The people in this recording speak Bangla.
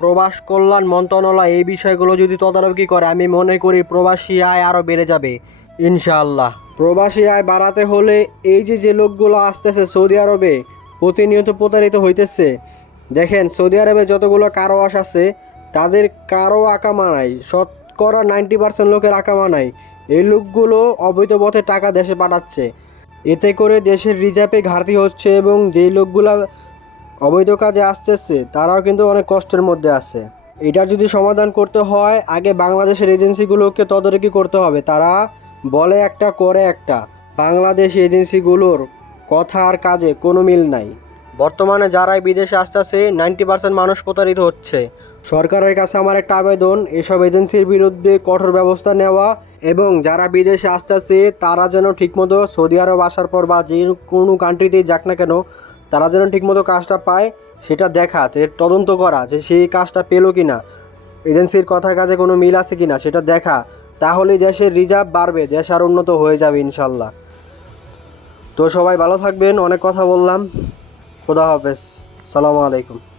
প্রবাস কল্যাণ মন্ত্রণালয় এই বিষয়গুলো যদি তদারকি করে, আমি মনে করি প্রবাসী আয় আরও বেড়ে যাবে, ইনশাআল্লাহ। প্রবাসী আয় বাড়াতে হলে এই যে যে লোকগুলো আসতেছে সৌদি আরবে, প্রতিনিয়ত প্রতারিত হইতেছে। দেখেন, সৌদি আরবে যতগুলো কারোয়াশ আছে, তাদের কারও আকামা নাই শতকরা নাইনটি পার্সেন্ট লোকের আকামা নাই এই লোকগুলো অবৈধ পথে টাকা দেশে পাঠাচ্ছে। এতে করে দেশের রিজার্ভে ঘাটতি হচ্ছে এবং যেই লোকগুলা অবৈধ কাজে আসতেছে, তারাও কিন্তু অনেক কষ্টের মধ্যে আছে। এটার যদি সমাধান করতে হয়, আগে বাংলাদেশের এজেন্সিগুলোকে তদারকি করতে হবে। তারা বলে একটা, করে একটা। বাংলাদেশ এজেন্সিগুলোর কথা আর কাজে কোনো মিল নাই। বর্তমানে যারাই বিদেশে আসতেছে, নাইনটি পার্সেন্ট মানুষ প্রতারিত হচ্ছে। সরকারের কাছে আমার একটা আবেদন, এসব এজেন্সির বিরুদ্ধে কঠোর ব্যবস্থা নেওয়া এবং যারা বিদেশে আসতেছে, তারা যেন ঠিকমতো সৌদি আরব আসার পর বা যে কোনো কান্ট্রিতেই যাক না কেন তারা যেন ঠিকমতো কাজটা পায়, সেটা দেখা তদন্ত করা, যে সেই কাজটা পেল কি না এজেন্সির কথা কাজে কোনো মিল আছে কি না সেটা দেখা। তাহলে দেশের রিজার্ভ বাড়বে, দেশ আর উন্নত হয়ে যাবে ইনশাল্লাহ। তো সবাই ভালো থাকবেন, অনেক কথা বললাম। খোদা হাফেজ। সালামু আলাইকুম।